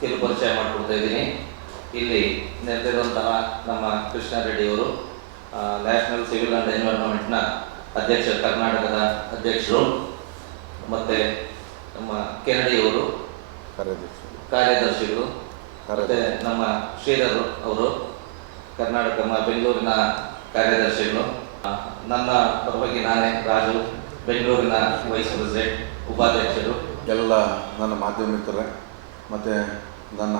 ಕಿರು ಪರಿಚಯ ಮಾಡಿಕೊಡ್ತಾ ಇದ್ದೀನಿ. ಇಲ್ಲಿ ನೆರೆದಿರುವಂತಹ ನಮ್ಮ ಕೃಷ್ಣ ರೆಡ್ಡಿಯವರು ನ್ಯಾಷನಲ್ ಸಿವಿಲ್ ಆ್ಯಂಡ್ ಎನ್ವೈರನ್ಮೆಂಟ್ನ ಕರ್ನಾಟಕದ ಅಧ್ಯಕ್ಷರು, ಮತ್ತು ನಮ್ಮ ಕೆನಡಿಯವರು ಕಾರ್ಯದರ್ಶಿಗಳು, ಮತ್ತು ನಮ್ಮ ಶ್ರೀಧರ್ ಅವರು ಕರ್ನಾಟಕ ಬೆಂಗಳೂರಿನ ಕಾರ್ಯದರ್ಶಿಗಳು. ನನ್ನ ಪರವಾಗಿ ನಾನೇ ರಾಜು, ಬೆಂಗಳೂರಿನ ವೈಸ್ ಪ್ರೆಸಿಡೆಂಟ್, ಉಪಾಧ್ಯಕ್ಷರು. ಎಲ್ಲ ನನ್ನ ಮಾಧ್ಯಮ ಮಿತ್ರರೇ ಮತ್ತು ನನ್ನ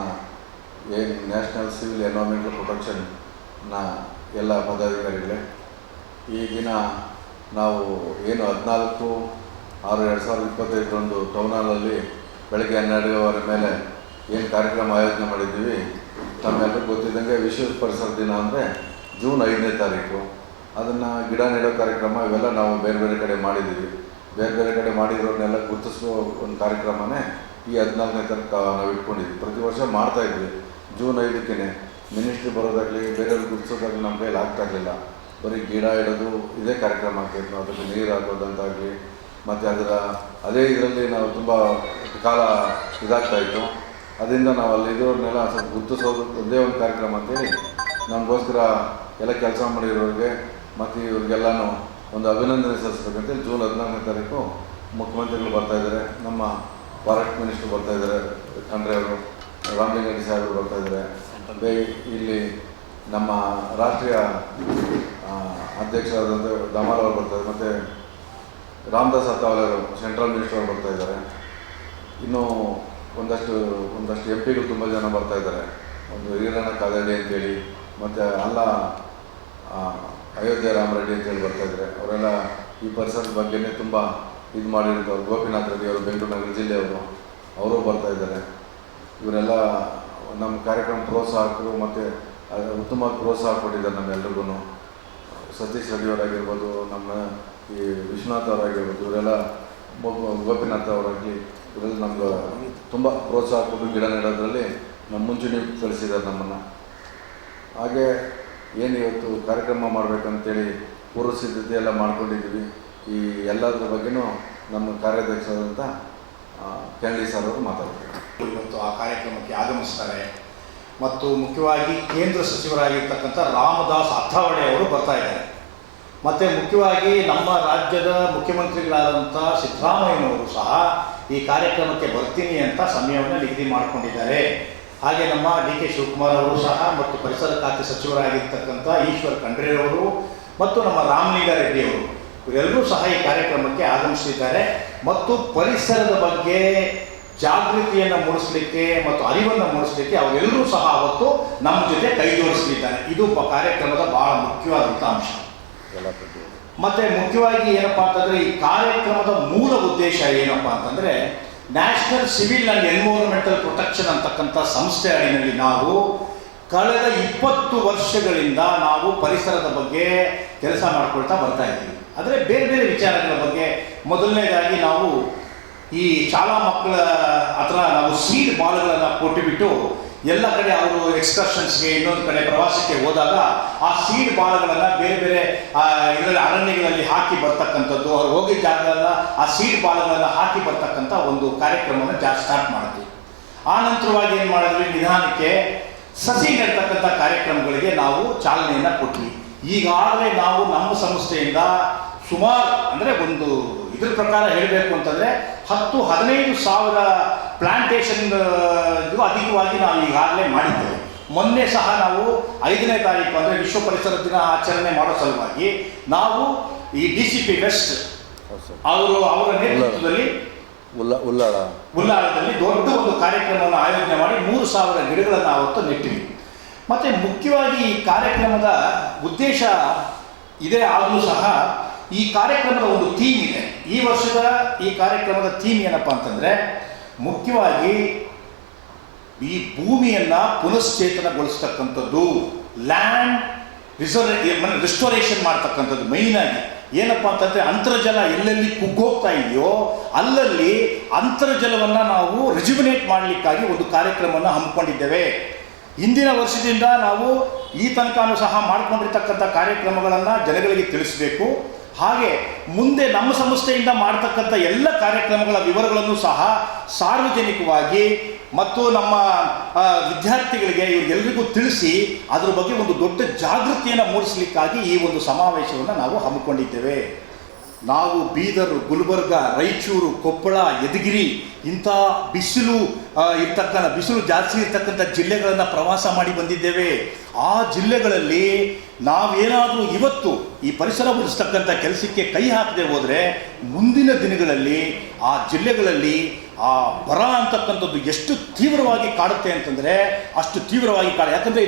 ನ್ಯಾಷನಲ್ ಸಿವಿಲ್ ಎನ್ವೈರನ್ಮೆಂಟಲ್ ಪ್ರೊಟೆಕ್ಷನ್ನ ಎಲ್ಲ ಪದಾಧಿಕಾರಿಗಳೇ, ಈ ದಿನ ನಾವು ಏನು 14/6/2025 ಟೌನ್ ಹಾಲಲ್ಲಿ ಬೆಳಗ್ಗೆ 12 ಮೇಲೆ ಏನು ಕಾರ್ಯಕ್ರಮ ಆಯೋಜನೆ ಮಾಡಿದ್ದೀವಿ, ತಮ್ಮೆಲ್ಲರಿಗೂ ಗೊತ್ತಿದ್ದಂಗೆ ವಿಶ್ವ ಪರಿಸರ ದಿನ ಅಂದರೆ ಜೂನ್ 5ನೇ ತಾರೀಕು. ಅದನ್ನು ಗಿಡ ನೆಡೋ ಕಾರ್ಯಕ್ರಮ ಇವೆಲ್ಲ ನಾವು ಬೇರೆ ಬೇರೆ ಕಡೆ ಮಾಡಿದ್ದೀವಿ. ಬೇರೆ ಬೇರೆ ಕಡೆ ಮಾಡಿರೋರನ್ನೆಲ್ಲ ಗುರುತಿಸುವ ಒಂದು ಕಾರ್ಯಕ್ರಮನೇ ಈ 14ನೇ ತಾರೀಕು ನಾವು ಇಟ್ಕೊಂಡಿದ್ವಿ. ಪ್ರತಿ ವರ್ಷ ಮಾಡ್ತಾಯಿದ್ವಿ. ಜೂನ್ 5ಕ್ಕೆ ಮಿನಿಸ್ಟ್ರಿ ಬರೋದಾಗಲಿ ಬೇರೆಯವ್ರಿಗೆ ಗುರುತಿಸೋದಾಗಲಿ ನಮ್ಮ ಕೈಯಲ್ಲಿ ಆಗ್ತಾಯಿರಲಿಲ್ಲ. ಬರೀ ಗಿಡ ಇಡೋದು ಇದೇ ಕಾರ್ಯಕ್ರಮ ಆಗ್ತಾಯಿತ್ತು. ಅದಕ್ಕೆ ನೀರು ಹಾಕೋದಂತಾಗಲಿ ಮತ್ತು ಅದೇ ಇದರಲ್ಲಿ ನಾವು ತುಂಬ ಕಾಲ ಇದಾಗ್ತಾಯಿತ್ತು. ಅದರಿಂದ ನಾವು ಅಲ್ಲಿ ಇರೋರನ್ನೆಲ್ಲ ಸ್ವಲ್ಪ ಗುರುತಿಸೋದು ಒಂದೇ ಒಂದು ಕಾರ್ಯಕ್ರಮ ಅಂತೇಳಿ ನಮಗೋಸ್ಕರ ಎಲ್ಲ ಕೆಲಸ ಮಾಡಿರೋರಿಗೆ ಮತ್ತು ಇವ್ರಿಗೆಲ್ಲನೂ ಒಂದು ಅಭಿನಂದನೆ ಸಲ್ಲಿಸ್ಬೇಕಂತೇಳಿ ಜೂನ್ 14ನೇ ತಾರೀಕು ಮುಖ್ಯಮಂತ್ರಿಗಳು ಬರ್ತಾಯಿದ್ದಾರೆ, ನಮ್ಮ ಫಾರೆಸ್ಟ್ ಮಿನಿಸ್ಟ್ರು ಬರ್ತಾಯಿದ್ದಾರೆ, ಖಂಡ್ರೆ ಅವರು, ರಾಮಲಿಂಗಾರೆಡ್ಡಿ ಸಾಹೇಬರು ಬರ್ತಾಯಿದ್ದಾರೆ, ಇಲ್ಲಿ ನಮ್ಮ ರಾಷ್ಟ್ರೀಯ ಅಧ್ಯಕ್ಷರಾದಂಥ ಧಮಾಲ್ ಅವರು ಬರ್ತಾಯಿದ್ದಾರೆ, ಮತ್ತು ರಾಮದಾಸ್ ಅತ್ತಾವಲೆ ಅವರು ಸೆಂಟ್ರಲ್ ಮಿನಿಸ್ಟರ್ ಅವರು ಬರ್ತಾಯಿದ್ದಾರೆ. ಇನ್ನೂ ಒಂದಷ್ಟು MP ಗಳು ತುಂಬ ಜನ ಬರ್ತಾಯಿದ್ದಾರೆ. ಒಂದು ಈರಣ್ಣ ಕಾದಡಿ ಅಂತೇಳಿ, ಮತ್ತು ಅಯೋಧ್ಯೆ ರಾಮರೆಡ್ಡಿ ಅಂತೇಳಿ ಬರ್ತಾಯಿದ್ದಾರೆ. ಅವರೆಲ್ಲ ಈ ಪರಿಸರದ ಬಗ್ಗೆನೇ ತುಂಬ ಇದು ಮಾಡಿರೋದು. ಗೋಪಿನಾಥ್ ರೆಡ್ಡಿ ಅವರು ಬೆಂಗಳೂರು ನಗರ ಜಿಲ್ಲೆಯವರು, ಅವರು ಬರ್ತಾಯಿದ್ದಾರೆ. ಇವರೆಲ್ಲ ನಮ್ಮ ಕಾರ್ಯಕ್ರಮ ಪ್ರೋತ್ಸಾಹಕರು ಮತ್ತು ಉತ್ತಮವಾದ ಪ್ರೋತ್ಸಾಹ ಕೊಟ್ಟಿದ್ದಾರೆ ನಮ್ಮೆಲ್ರಿಗೂ. ಸತೀಶ್ ರೆಡ್ಡಿಯವರಾಗಿರ್ಬೋದು, ನಮ್ಮ ಈ ವಿಶ್ವನಾಥ್ ಅವರಾಗಿರ್ಬೋದು, ಇವರೆಲ್ಲ ಗೋಪಿನಾಥ್ ಅವರಾಗಲಿ, ಇವರೆಲ್ಲ ನಮ್ಗೆ ತುಂಬ ಪ್ರೋತ್ಸಾಹ ಕೊಟ್ಟು ಗಿಡ ನೆಡೋದ್ರಲ್ಲಿ ನಮ್ಮ ಮುಂಚೂಣಿ ಕಳಿಸಿದ್ದಾರೆ ನಮ್ಮನ್ನು. ಹಾಗೆ ಏನು ಇವತ್ತು ಕಾರ್ಯಕ್ರಮ ಮಾಡಬೇಕಂತೇಳಿ ಪೂರ್ವ ಸಿದ್ಧತೆ ಎಲ್ಲ ಮಾಡ್ಕೊಂಡಿದ್ದೀವಿ. ಈ ಎಲ್ಲದ್ರ ಬಗ್ಗೆನೂ ನಮ್ಮ ಕಾರ್ಯಾಧ್ಯಕ್ಷರಾದಂಥ ಕೆನಡಿ ಸರ್ ಅವರು ಮಾತಾಡ್ತಾರೆ. ಇವತ್ತು ಆ ಕಾರ್ಯಕ್ರಮಕ್ಕೆ ಆಗಮಿಸ್ತಾರೆ. ಮತ್ತು ಮುಖ್ಯವಾಗಿ ಕೇಂದ್ರ ಸಚಿವರಾಗಿರ್ತಕ್ಕಂಥ ರಾಮದಾಸ್ ಅತ್ತಾವಲೆ ಅವರು ಬರ್ತಾ ಇದ್ದಾರೆ. ಮತ್ತು ಮುಖ್ಯವಾಗಿ ನಮ್ಮ ರಾಜ್ಯದ ಮುಖ್ಯಮಂತ್ರಿಗಳಾದಂಥ ಸಿದ್ದರಾಮಯ್ಯನವರು ಸಹ ಈ ಕಾರ್ಯಕ್ರಮಕ್ಕೆ ಬರ್ತೀನಿ ಅಂತ ಸಮಯವನ್ನು ನಿಗದಿ ಮಾಡಿಕೊಂಡಿದ್ದಾರೆ. ಹಾಗೆ ನಮ್ಮ DK ಶಿವಕುಮಾರ್ ಅವರು ಸಹ, ಮತ್ತು ಪರಿಸರ ಖಾತೆ ಸಚಿವರಾಗಿರ್ತಕ್ಕಂಥ ಈಶ್ವರ್ ಖಂಡ್ರೆ ಅವರು, ಮತ್ತು ನಮ್ಮ ರಾಮಲಿಂಗಾರೆಡ್ಡಿ ಅವರು, ಇವರೆಲ್ಲರೂ ಸಹ ಈ ಕಾರ್ಯಕ್ರಮಕ್ಕೆ ಆಗಮಿಸಿದ್ದಾರೆ. ಮತ್ತು ಪರಿಸರದ ಬಗ್ಗೆ ಜಾಗೃತಿಯನ್ನು ಮೂಡಿಸಲಿಕ್ಕೆ ಮತ್ತು ಅರಿವನ್ನು ಮೂಡಿಸಲಿಕ್ಕೆ ಅವರೆಲ್ಲರೂ ಸಹ ಅವತ್ತು ನಮ್ಮ ಜೊತೆ ಕೈ ಜೋಡಿಸಲಿದ್ದಾರೆ. ಇದು ಕಾರ್ಯಕ್ರಮದ ಬಹಳ ಮುಖ್ಯವಾದಂಥ ಅಂಶ. ಮತ್ತು ಮುಖ್ಯವಾಗಿ ಏನಪ್ಪ ಅಂತಂದರೆ, ಈ ಕಾರ್ಯಕ್ರಮದ ಮೂಲ ಉದ್ದೇಶ ಏನಪ್ಪ ಅಂತಂದರೆ, national civil and environmental protection ಅಂತಕ್ಕಂಥ ಸಂಸ್ಥೆ ಅಡಿಯಲ್ಲಿ ನಾವು ಕಳೆದ 20 ವರ್ಷಗಳಿಂದ ನಾವು ಪರಿಸರದ ಬಗ್ಗೆ ಕೆಲಸ ಮಾಡ್ಕೊಳ್ತಾ ಬರ್ತಾ ಇದ್ದೀವಿ. ಅಂದರೆ ಬೇರೆ ಬೇರೆ ವಿಚಾರಗಳ ಬಗ್ಗೆ. ಮೊದಲನೇದಾಗಿ ನಾವು ಈ ಶಾಲಾ ಮಕ್ಕಳ ಹತ್ರ ನಾವು ಸೀಡ್ ಬಾಲ್ಗಳನ್ನು ಕೊಟ್ಟುಬಿಟ್ಟು ಎಲ್ಲ ಕಡೆ ಅವರು ಎಕ್ಸ್ಕರ್ಷನ್ಸ್ಗೆ, ಇನ್ನೊಂದು ಕಡೆ ಪ್ರವಾಸಕ್ಕೆ ಹೋದಾಗ ಆ ಸೀಡ್ ಬಾಲ್ಗಳನ್ನು ಬೇರೆ ಬೇರೆ ಇದರಲ್ಲಿ ಅರಣ್ಯಗಳಲ್ಲಿ ಹಾಕಿ ಬರ್ತಕ್ಕಂಥದ್ದು, ಅವ್ರು ಹೋಗಿದ್ದ ಜಾಗದಲ್ಲ ಆ ಸೀಡ್ ಬಾಲ್ಗಳನ್ನು ಹಾಕಿ ಬರ್ತಕ್ಕಂಥ ಒಂದು ಕಾರ್ಯಕ್ರಮವನ್ನು ಸ್ಟಾರ್ಟ್ ಮಾಡಿದ್ವಿ. ಆ ನಂತರವಾಗಿ ಏನು ಮಾಡಿದ್ವಿ, ನಿಧಾನಕ್ಕೆ ಸಸಿ ನೆಡ್ತಕ್ಕಂಥ ಕಾರ್ಯಕ್ರಮಗಳಿಗೆ ನಾವು ಚಾಲನೆಯನ್ನು ಕೊಟ್ವಿ. ಈಗಾಗಲೇ ನಾವು ನಮ್ಮ ಸಂಸ್ಥೆಯಿಂದ ಸುಮಾರು, ಅಂದರೆ ಒಂದು ಇದ್ರ ಪ್ರಕಾರ ಹೇಳಬೇಕು ಅಂತಂದರೆ 10-15 ಸಾವಿರ ಪ್ಲಾಂಟೇಶನ್ ಅಧಿಕವಾಗಿ ನಾವು ಈಗಾಗಲೇ ಮಾಡಿದ್ದೇವೆ. ಮೊನ್ನೆ ಸಹ ನಾವು 5ನೇ ತಾರೀಕು ಅಂದರೆ ವಿಶ್ವ ಪರಿಸರ ದಿನ ಆಚರಣೆ ಮಾಡೋ ಸಲುವಾಗಿ ನಾವು ಈ DCP ವೆಸ್ಟ್ ಅವರ ನೇತೃತ್ವದಲ್ಲಿ ಉಲ್ಲಾಳದಲ್ಲಿ ದೊಡ್ಡ ಒಂದು ಕಾರ್ಯಕ್ರಮವನ್ನು ಆಯೋಜನೆ ಮಾಡಿ 3,000 ಗಿಡಗಳನ್ನು ಅವತ್ತು ನೆಟ್ಟಿವಿ. ಮತ್ತು ಮುಖ್ಯವಾಗಿ ಈ ಕಾರ್ಯಕ್ರಮದ ಉದ್ದೇಶ ಇದೇ ಆದರೂ ಸಹ ಈ ಕಾರ್ಯಕ್ರಮದ ಒಂದು ಥೀಮ್ ಇದೆ. ಈ ವರ್ಷದ ಈ ಕಾರ್ಯಕ್ರಮದ ಥೀಮ್ ಏನಪ್ಪ ಅಂತಂದರೆ, ಮುಖ್ಯವಾಗಿ ಈ ಭೂಮಿಯನ್ನು ಪುನಶ್ಚೇತನಗೊಳಿಸ್ತಕ್ಕಂಥದ್ದು, ಲ್ಯಾಂಡ್ ರಿಸ್ಟೋರೇಷನ್ ಮಾಡ್ತಕ್ಕಂಥದ್ದು. ಮೈನಾಗಿ ಏನಪ್ಪ ಅಂತಂದರೆ, ಅಂತರ್ಜಲ ಎಲ್ಲೆಲ್ಲಿ ಕುಗ್ಗೋಗ್ತಾ ಇದೆಯೋ ಅಲ್ಲಲ್ಲಿ ಅಂತರ್ಜಲವನ್ನು ನಾವು ರಿಜುವಿನೇಟ್ ಮಾಡಲಿಕ್ಕಾಗಿ ಒಂದು ಕಾರ್ಯಕ್ರಮವನ್ನು ಹಮ್ಮಿಕೊಂಡಿದ್ದೇವೆ. ಹಿಂದಿನ ವರ್ಷದಿಂದ ನಾವು ಈ ತನಕನೂ ಸಹ ಮಾಡಿಕೊಂಡಿರ್ತಕ್ಕಂಥ ಕಾರ್ಯಕ್ರಮಗಳನ್ನು ಜನಗಳಿಗೆ ತಿಳಿಸಬೇಕು. ಹಾಗೆ ಮುಂದೆ ನಮ್ಮ ಸಂಸ್ಥೆಯಿಂದ ಮಾಡ್ತಕ್ಕಂಥ ಎಲ್ಲ ಕಾರ್ಯಕ್ರಮಗಳ ವಿವರಗಳನ್ನು ಸಹ ಸಾರ್ವಜನಿಕವಾಗಿ ಮತ್ತು ನಮ್ಮ ವಿದ್ಯಾರ್ಥಿಗಳಿಗೆ ಇವರಿಗೆಲ್ಲರಿಗೂ ತಿಳಿಸಿ ಅದರ ಬಗ್ಗೆ ಒಂದು ದೊಡ್ಡ ಜಾಗೃತಿಯನ್ನು ಮೂಡಿಸಲಿಕ್ಕಾಗಿ ಈ ಒಂದು ಸಮಾವೇಶವನ್ನು ನಾವು ಹಮ್ಮಿಕೊಂಡಿದ್ದೇವೆ. ನಾವು ಬೀದರ್, ಗುಲ್ಬರ್ಗ, ರಾಯಚೂರು, ಕೊಪ್ಪಳ, ಯದಗಿರಿ ಇಂಥ ಬಿಸಿಲು ಜಾಸ್ತಿ ಇರ್ತಕ್ಕಂಥ ಜಿಲ್ಲೆಗಳನ್ನು ಪ್ರವಾಸ ಮಾಡಿ ಬಂದಿದ್ದೇವೆ. ಆ ಜಿಲ್ಲೆಗಳಲ್ಲಿ ನಾವೇನಾದರೂ ಇವತ್ತು ಈ ಪರಿಸರ ಉಳಿಸ್ತಕ್ಕಂಥ ಕೆಲಸಕ್ಕೆ ಕೈ ಹಾಕದೆ ಹೋದರೆ ಮುಂದಿನ ದಿನಗಳಲ್ಲಿ ಆ ಜಿಲ್ಲೆಗಳಲ್ಲಿ ಆ ಬರ ಅಂತಕ್ಕಂಥದ್ದು ಎಷ್ಟು ತೀವ್ರವಾಗಿ ಕಾಡುತ್ತೆ ಅಂತಂದರೆ ಅಷ್ಟು ತೀವ್ರವಾಗಿ ಯಾಕಂದರೆ